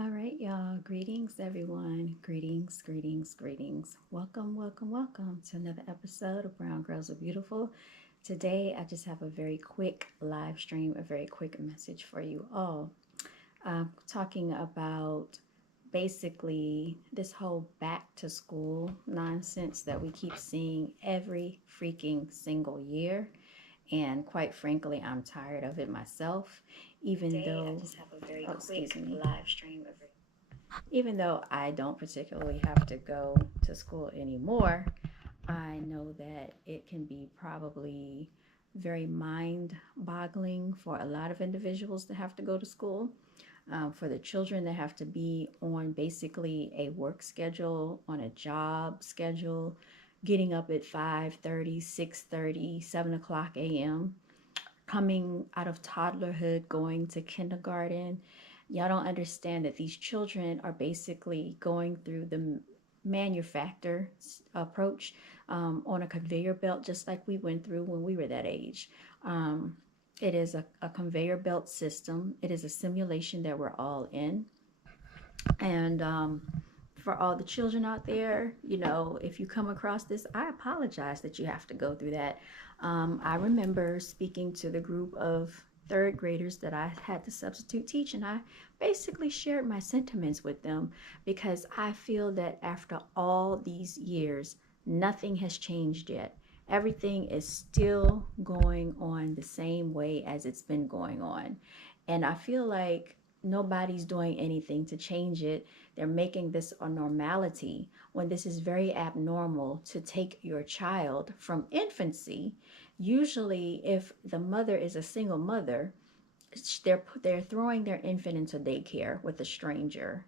All right, y'all. Greetings, everyone. Greetings, greetings, greetings. Welcome, welcome, welcome to another episode of Brown Girls Are Beautiful. Today, I just have a very quick live stream, a very quick message for you all. Talking about basically this whole back to school nonsense that we keep seeing every freaking single year. And quite frankly, I'm tired of it myself, even Today, I though, just have a very oh, excuse quick me, live stream of it. even though I don't particularly have to go to school anymore, I know that it can be probably very mind boggling for a lot of individuals to have to go to school. For the children that have to be on basically a work schedule, on a job schedule, getting up at 5:30, 6:30, 7 o'clock a.m., coming out of toddlerhood, going to kindergarten. Y'all don't understand that these children are basically going through the manufacture approach on a conveyor belt, just like we went through when we were that age. Um, it is a conveyor belt system. It is a simulation that we're all in. And for all the children out there, if you come across this, I apologize that you have to go through that. I remember speaking to the group of third graders that I had to substitute teach, and I basically shared my sentiments with them because I feel that after all these years, nothing has changed yet. Everything is still going on the same way as it's been going on. And I feel like nobody's doing anything to change it. They're making this a normality when this is very abnormal to take your child from infancy. Usually, if the mother is a single mother, they're throwing their infant into daycare with a stranger,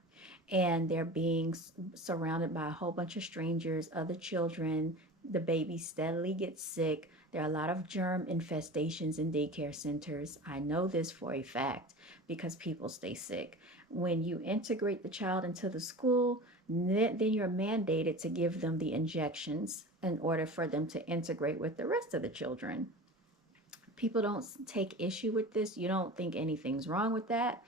and they're being surrounded by a whole bunch of strangers, other children. The baby steadily gets sick. There are a lot of germ infestations in daycare centers. I know this for a fact because people stay sick. When you integrate the child into the school, then you're mandated to give them the injections in order for them to integrate with the rest of the children. People don't take issue with this. You don't think anything's wrong with that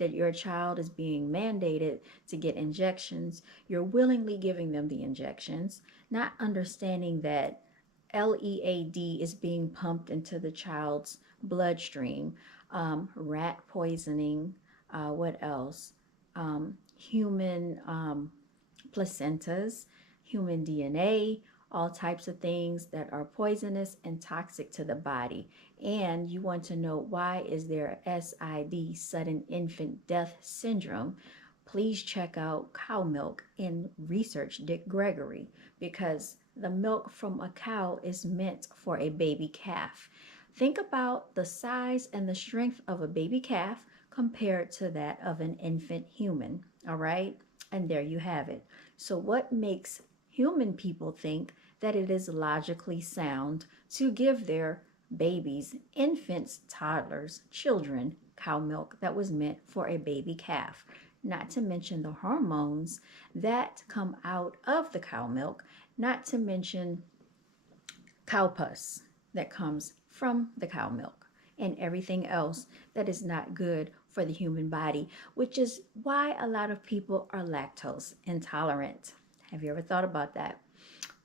your child is being mandated to get injections. You're willingly giving them the injections, not understanding that LEAD is being pumped into the child's bloodstream. Rat poisoning, what else? Human placentas, human DNA, all types of things that are poisonous and toxic to the body. And you want to know, why is there SID, sudden infant death syndrome? Please check out cow milk and research Dick Gregory, because the milk from a cow is meant for a baby calf. Think about the size and the strength of a baby calf compared to that of an infant human. All right. And there you have it. So, what makes human people think that it is logically sound to give their babies, infants, toddlers, children, cow milk that was meant for a baby calf? Not to mention the hormones that come out of the cow milk, not to mention cow pus that comes from the cow milk, and everything else that is not good for the human body, which is why a lot of people are lactose intolerant. Have you ever thought about that?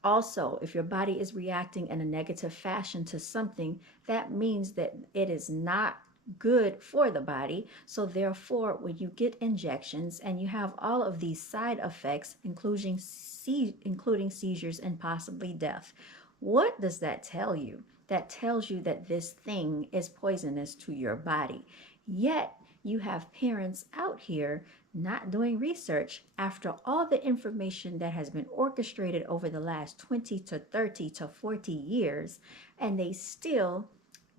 Also, if your body is reacting in a negative fashion to something, that means that it is not good for the body. So, therefore, when you get injections and you have all of these side effects, including seizures and possibly death, what does that tell you? That tells you that this thing is poisonous to your body. Yet, you have parents out here not doing research after all the information that has been orchestrated over the last 20 to 30 to 40 years, and they still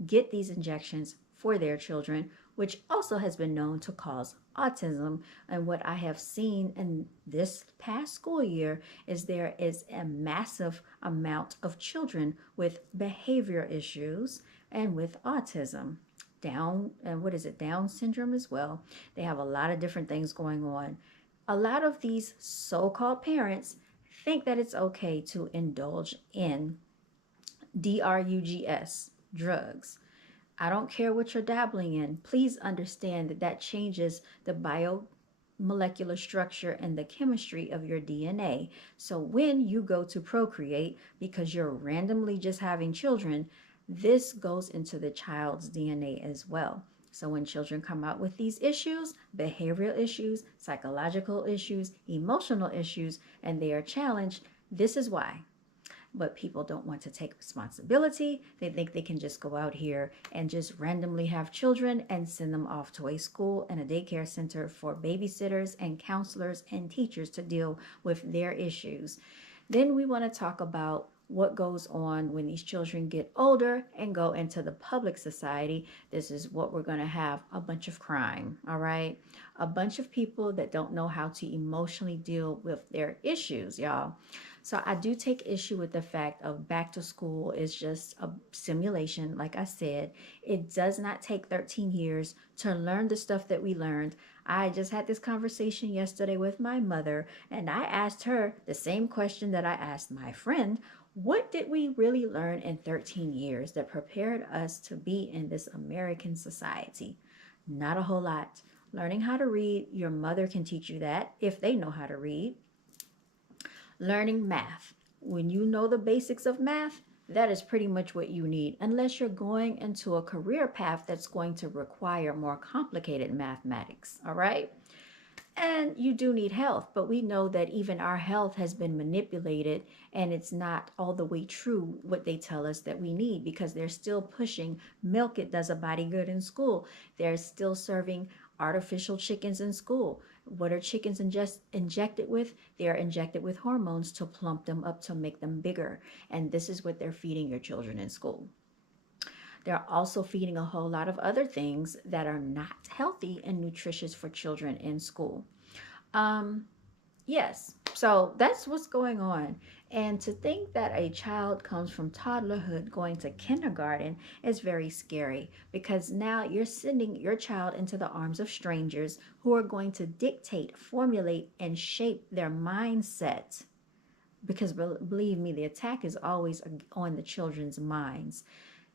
get these injections for their children, which also has been known to cause autism. And what I have seen in this past school year is there is a massive amount of children with behavior issues and with autism. Down, and what is it, Down syndrome as well. They have a lot of different things going on. A lot of these so called parents think that it's okay to indulge in drugs, drugs. I don't care what you're dabbling in. Please understand that that changes the molecular structure and the chemistry of your DNA. So when you go to procreate, because you're randomly just having children, this goes into the child's DNA as well. So when children come out with these issues, behavioral issues, psychological issues, emotional issues, and they are challenged, this is why. But people don't want to take responsibility. They think they can just go out here and just randomly have children and send them off to a school and a daycare center for babysitters and counselors and teachers to deal with their issues. Then we want to talk about what goes on when these children get older and go into the public society. This is what we're going to have: a bunch of crime, all right? A bunch of people that don't know how to emotionally deal with their issues, y'all. So I do take issue with the fact of back to school is just a simulation. Like I said, it does not take 13 years to learn the stuff that we learned. I just had this conversation yesterday with my mother, and I asked her the same question that I asked my friend. What did we really learn in 13 years that prepared us to be in this American society? Not a whole lot. Learning how to read, your mother can teach you that if they know how to read. Learning math. When you know the basics of math, that is pretty much what you need, unless you're going into a career path that's going to require more complicated mathematics, all right? And you do need health, but we know that even our health has been manipulated, and it's not all the way true what they tell us that we need, because they're still pushing milk, it does a body good in school. They're still serving artificial chickens in school. What are chickens injected with? They are injected with hormones to plump them up, to make them bigger. And this is what they're feeding your children in school. They're also feeding a whole lot of other things that are not healthy and nutritious for children in school. Yes, so that's what's going on. And to think that a child comes from toddlerhood going to kindergarten is very scary, because now you're sending your child into the arms of strangers who are going to dictate, formulate, and shape their mindset. Because believe me, the attack is always on the children's minds.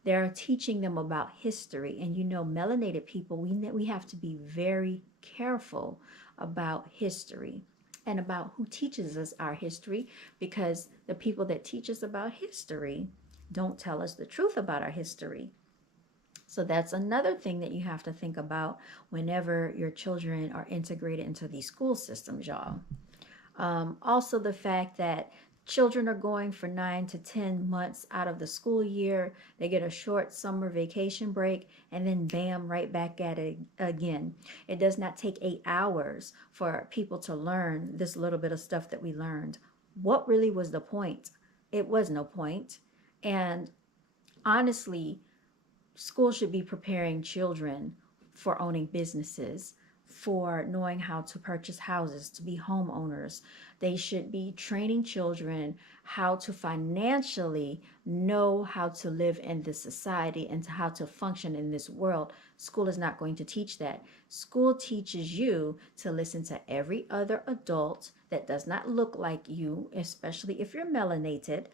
They're teaching them about history. And you know, melanated people, we have to be very careful about history and about who teaches us our history, because the people that teach us about history don't tell us the truth about our history. So that's another thing that you have to think about whenever your children are integrated into these school systems, y'all. Also, the fact that children are going for 9 to 10 months out of the school year. They get a short summer vacation break, and then bam, right back at it again. It does not take 8 hours for people to learn this little bit of stuff that we learned. What really was the point? It was no point. And honestly, school should be preparing children for owning businesses, for knowing how to purchase houses, to be homeowners. They should be training children how to financially know how to live in this society and to how to function in this world. School is not going to teach that. School teaches you to listen to every other adult that does not look like you, especially if you're melanated,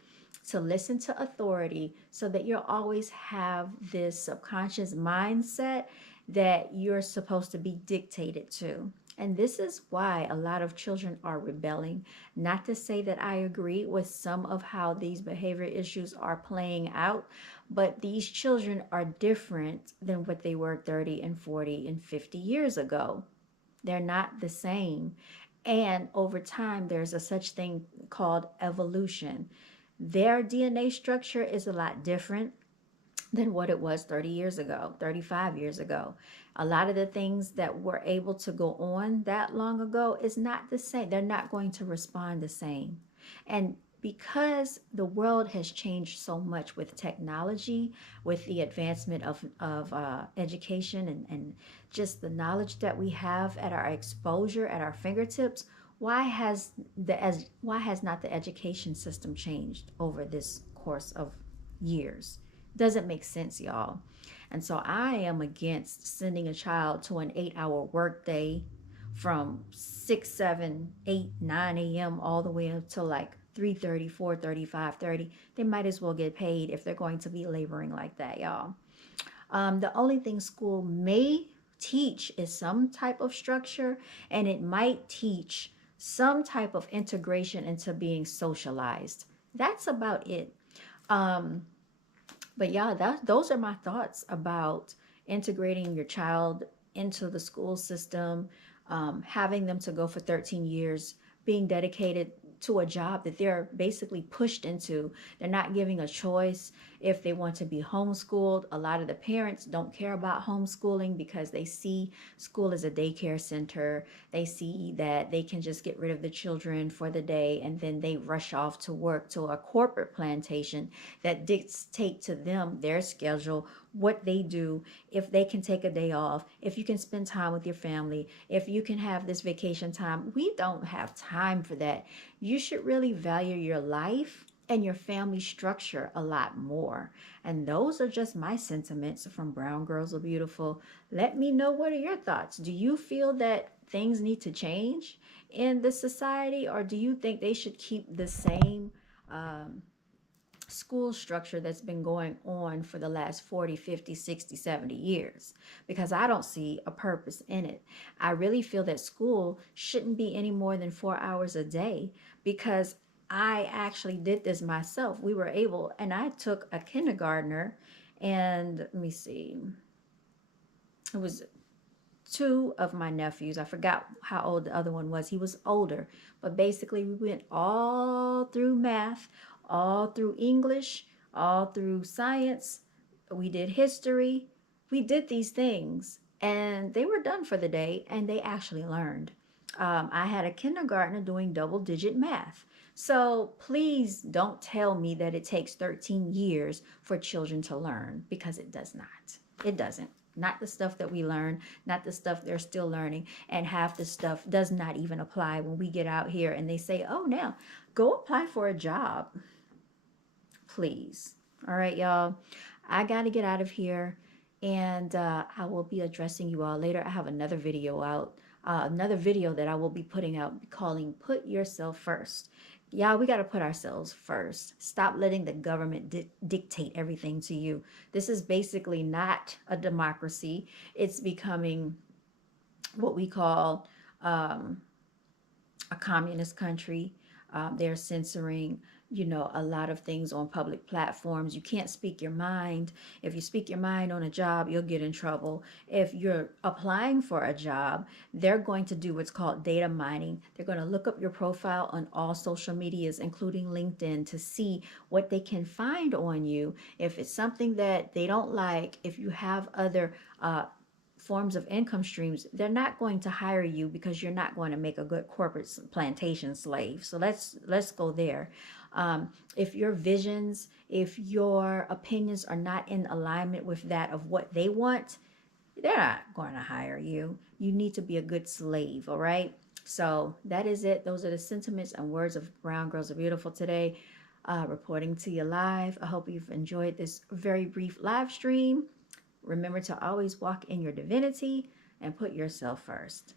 to listen to authority, so that you'll always have this subconscious mindset that you're supposed to be dictated to. And this is why a lot of children are rebelling. Not to say that I agree with some of how these behavior issues are playing out, but these children are different than what they were 30 and 40 and 50 years ago. They're not the same. And over time, there's a such thing called evolution. Their DNA structure is a lot different than what it was 30 years ago, 35 years ago. A lot of the things that were able to go on that long ago is not the same. They're not going to respond the same. And because the world has changed so much with technology, with the advancement of education, and just the knowledge that we have at our exposure, at our fingertips, why has not the education system changed over this course of years? Doesn't make sense, y'all. And so I am against sending a child to an 8-hour workday from 6, 7, 8, 9 a.m. all the way up to like 3:30, 4:30, 5:30. They might as well get paid if they're going to be laboring like that, y'all. The only thing school may teach is some type of structure, and it might teach some type of integration into being socialized. That's about it. Um, but yeah, those are my thoughts about integrating your child into the school system, having them to go for 13 years, being dedicated to a job that they're basically pushed into. They're not giving a choice if they want to be homeschooled. A lot of the parents don't care about homeschooling because they see school as a daycare center. They see that they can just get rid of the children for the day and then they rush off to work to a corporate plantation that dictate to them their schedule, what they do, if they can take a day off, if you can spend time with your family, if you can have this vacation time. We don't have time for that. You should really value your life and your family structure a lot more. And those are just my sentiments from Brown Girls Are Beautiful. Let me know, what are your thoughts? Do you feel that things need to change in this society, or do you think they should keep the same school structure that's been going on for the last 40, 50, 60, 70 years? Because I don't see a purpose in it. I really feel that school shouldn't be any more than 4 hours a day, because I actually did this myself. We were able, and I took a kindergartner, and let me see, it was two of my nephews. I forgot how old the other one was. He was older. But basically, we went all through math, all through English, all through science. We did history. We did these things. And they were done for the day, and they actually learned. I had a kindergartner doing double digit math. So please don't tell me that it takes 13 years for children to learn, because it does not. It doesn't. Not the stuff that we learn, not the stuff they're still learning. And half the stuff does not even apply when we get out here and they say, oh, now go apply for a job. Please. All right, y'all. I got to get out of here, and I will be addressing you all later. I have another video out, another video that I will be putting out calling Put Yourself First. Yeah, we got to put ourselves first. Stop letting the government dictate everything to you. This is basically not a democracy. It's becoming what we call a communist country. They're censoring, a lot of things on public platforms. You can't speak your mind. If you speak your mind on a job, you'll get in trouble. If you're applying for a job, they're going to do what's called data mining. They're going to look up your profile on all social medias, including LinkedIn, to see what they can find on you. If it's something that they don't like, if you have other forms of income streams, they're not going to hire you because you're not going to make a good corporate plantation slave. So let's go there. If your visions, if your opinions are not in alignment with that of what they want, they're not going to hire you. You need to be a good slave, all right? So that is it. Those are the sentiments and words of Brown Girls Are Beautiful today, reporting to you live. I hope you've enjoyed this very brief live stream. Remember to always walk in your divinity and put yourself first.